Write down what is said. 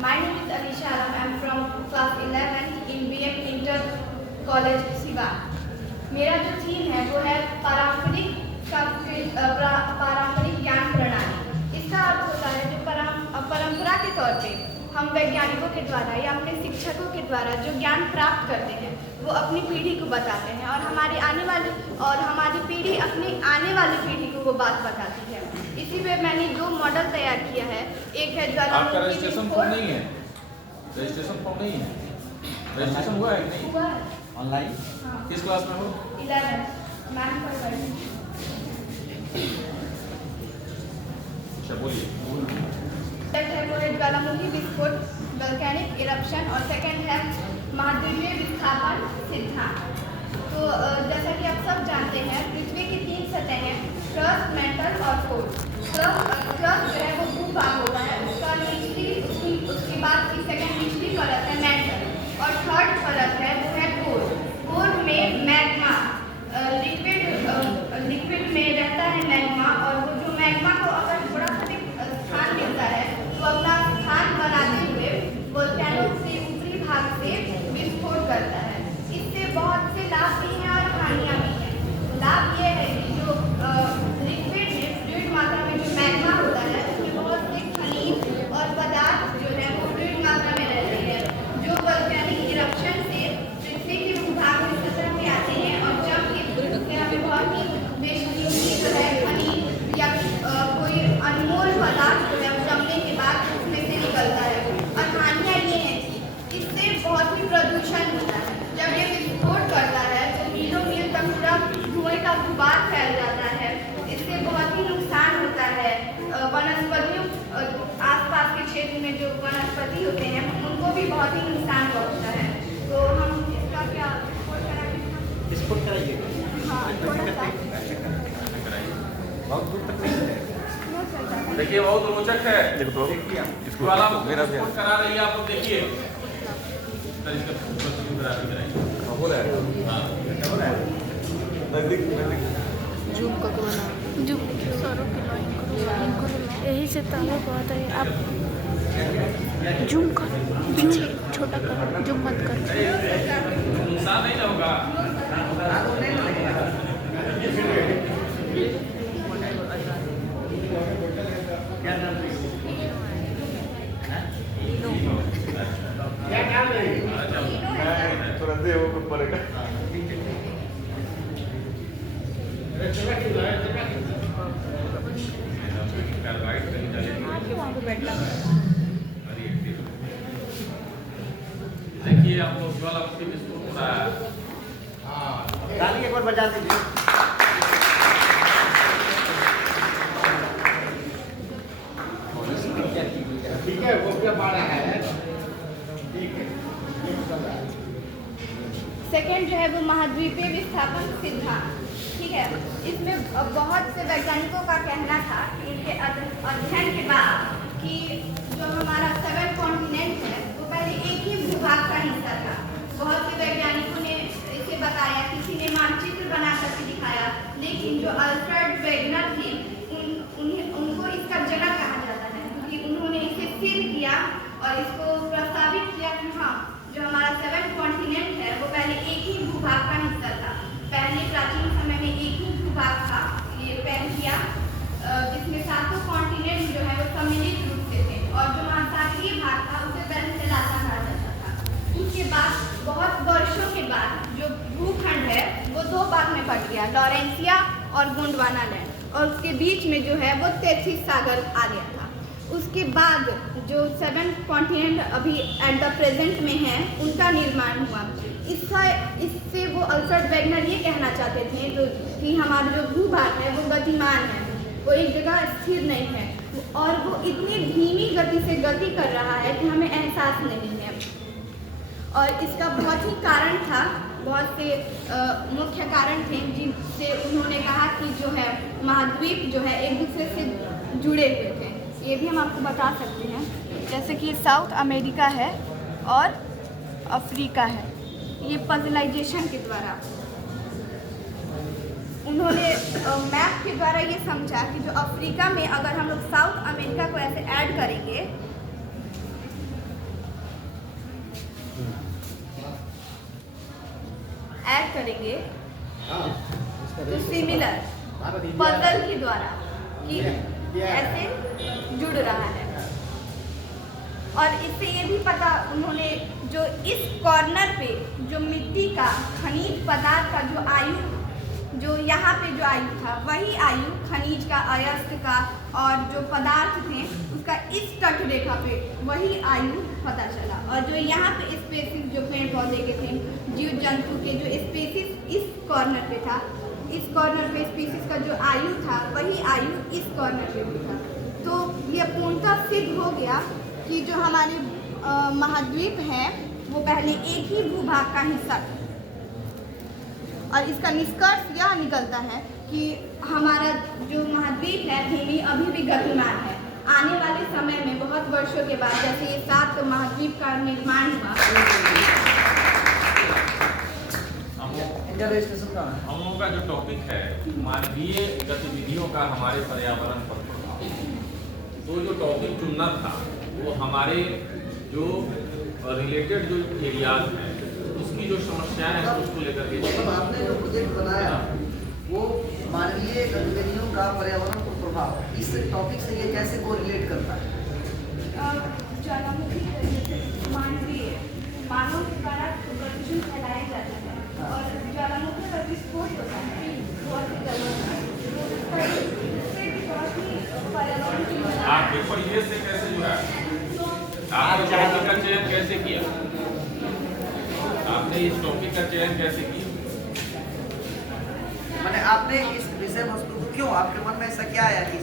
My name is Alisha Alam. I am from class 11 in BM Inter College सिवा। मेरा जो theme है वो है पारंपरिक ज्ञान प्रणाली। इसका अर्थ होता है जो परंपरा के तौर पे हम वैज्ञानिकों के द्वारा या अपने शिक्षकों के द्वारा जो ज्ञान प्राप्त करते हैं वो अपनी पीढ़ी को बताते हैं और हमारी पीढ़ी अपनी आने वाली पीढ़ी को वो बात बताती है। इसी में मैंने 2 मॉडल तैयार किया है। एक है आपका रजिस्ट्रेशन फॉर्म नहीं है? रजिस्ट्रेशन फॉर्म नहीं है? रजिस्ट्रेशन हुआ है कि नहीं? हुआ है। ऑनलाइन? हाँ। किस क्लास में हो? 11 मैम पर पढ़ी। अच्छा बोलिए। वो है ज्वालामुखी विस्फोट वोल्केनिक इरप्शन और सेकंड है महाद्वीपीय विस्थापन सिद्धांत। तो जैसा कि आप सब जानते हैं पृथ्वी की 3 सतहें हैं, क्रस्ट, मेंटल और कोर। क्रस्ट जो है वो भूभाग होता है, उसका निचली उसके बाद की सेकंड निचली परत है मेंटल और थर्ड परत है वो है कोर। कोर में मैग्मा लिक्विड में रहता है मैग्मा और वो जो मैग्मा को अगर थोड़ा सा भी स्थान मिलता है तो अपना स्थान बनाते हुए वोल्केनो के ऊपरी भाग से विस्फोट करता है। इससे बहुत से लाभ भी हैं और हानियां भी हैं। लाभ ये है कि जो फ्लूइड मात्रा में जो मैग्मा होता है उसमें बहुत से खनिज और पदार्थ जो है वो फ्लूइड मात्रा में रहते हैं जो वोल्केनिक इरप्शन से पृथ्वी के भूभाग में सतह पे आते हैं और जब हमें बहुत ही बेशकीमती जो है खनिज या कोई अनमोल पदार्थ जो है जमने के बाद उसमें से निकलता है। और हानियाँ ये हैं कि इससे बहुत ही प्रदूषण होता है। जब ये विस्फोट करता है तो मीलों मील तक पूरा धुएं का गुबार फैल जाता है। इससे बहुत ही नुकसान होता है। वनस्पतियों आसपास के क्षेत्र में जो वनस्पति होते हैं उनको भी बहुत ही नुकसान पहुँचता है। तो हम इसका क्या विस्फोट कराइएगा? हाँ थोड़ा सा बहुत दूर तक नहीं है। देखिए बहुत रोचक है। इसको वाला मेरा भी विस्फोट करा रही है, आप लोग देखिए। हो रहा है। हाँ। हो रहा है। नजदीक जूम करके बनाओ, जूम सौरभ की लाइन करो, यही से ताला बहुत है। आप जूम कर, जूम छोटा कर, जूम मत कर। नुकसान नहीं ना होगा? थोड़ा दे वो पड़ेगा। देखिए आप लोग ज्वालामुखी विस्फोट हो रहा है। ताली एक बार बजा दीजिए। ठीक है वो क्या पा रहा है? ठीक है। सेकेंड जो है वो महाद्वीपीय विस्थापन सिद्धांत। ठीक है, इसमें बहुत से वैज्ञानिकों का कहना था इनके अध्ययन के बाद कि जो हमारा 7 कॉन्टिनेंट है वो पहले एक ही भूभाग का हिस्सा था। बहुत से वैज्ञानिकों ने इसे बताया, किसी ने मानचित्र बना करके दिखाया, लेकिन जो अल्फ्रेड वेगनर थे उनको इसका जनक कहा जाता है क्योंकि उन्होंने इसे सिद्ध किया और इसको प्रस्तावित किया कि हाँ जो हमारा 7 कॉन्टिनेंट है वो पहले एक ही भूभाग का हिस्सा था। पहले प्राचीन समय में एक ही भूभाग था, ये पैंथिया, जिसमें 7 कॉन्टिनेंट जो है वो सम्मिलित रूप से थे और जो महासागरीय भाग था उसे पेनिनसुला कहा जाता था। उसके बाद बहुत वर्षों के बाद जो भूखंड है वो 2 भाग में बट गया, लॉरेंसिया और गोंडवाना लैंड, और उसके बीच में जो है वो 33 सागर आ गया था। उसके बाद जो 7 कॉन्टिनेंट अभी एट द प्रेजेंट में हैं उनका निर्माण हुआ। इससे वो अल्फ्रेड वेगनर ये कहना चाहते थे तो कि हमारा जो भूभाग है वो गतिमान है, वो एक जगह स्थिर नहीं है और वो इतनी धीमी गति से गति कर रहा है कि हमें एहसास नहीं है। और इसका बहुत ही कारण था, बहुत से मुख्य कारण थे जिनसे उन्होंने कहा कि जो है महाद्वीप जो है एक दूसरे से जुड़े हुए थे। ये भी हम आपको बता सकते हैं, जैसे कि साउथ अमेरिका है और अफ्रीका है। ये पजलाइजेशन के द्वारा उन्होंने मैप के द्वारा ये समझा कि जो अफ्रीका में अगर हम लोग साउथ अमेरिका को ऐसे ऐड करेंगे ऐड करेंगे हाँ तो सिमिलर पजल के द्वारा कि ऐसे जुड़ रहा है। और इससे ये भी पता उन्होंने जो इस कॉर्नर पे जो मिट्टी का खनिज पदार्थ का जो आयु, जो यहाँ पे जो आयु था वही आयु खनिज का, अयस्क का और जो पदार्थ थे उसका इस तट रेखा पे वही आयु पता चला। और जो यहाँ पे स्पेसिस जो पेड़ पौधे के थे, जीव जंतु के जो स्पेसिस इस कॉर्नर पे था, इस कॉर्नर पे स्पीसीज का जो आयु था वही आयु इस कॉर्नर पे भी था। तो ये पूर्णतः सिद्ध हो गया कि जो हमारे महाद्वीप हैं वो पहले एक ही भूभाग का हिस्सा था। और इसका निष्कर्ष यह निकलता है कि हमारा जो महाद्वीप है भूमि अभी भी गतिमान है। आने वाले समय में बहुत वर्षों के बाद जैसे ये 7 महाद्वीप का निर्माण हुआ, हम लोगों का जो टॉपिक है मानवीय गतिविधियों का हमारे पर्यावरण पर प्रभाव, तो जो टॉपिक चुनना था वो हमारे जो रिलेटेड जो एरियाज हैं उसकी जो समस्याएं हैं उसको लेकर के। मतलब आपने जो प्रोजेक्ट बनाया वो मानवीय गतिविधियों का पर्यावरण पर प्रभाव, इस टॉपिक से ये कैसे कोरिलेट करता है? ज्वालामुखी मानवीय मानव के द्वारा प्रदूषण फैलाया जाता है और ज्वालामुखी का विस्फोट होता है बहुत ही गलत। आप पेपर ये से कैसे जुड़ा, आपने टॉपिक का चयन कैसे किया, आपने इस टॉपिक का चयन कैसे किया? मैंने आपने इस विषय वस्तु को क्यों, आपके मन में ऐसा क्या आया कि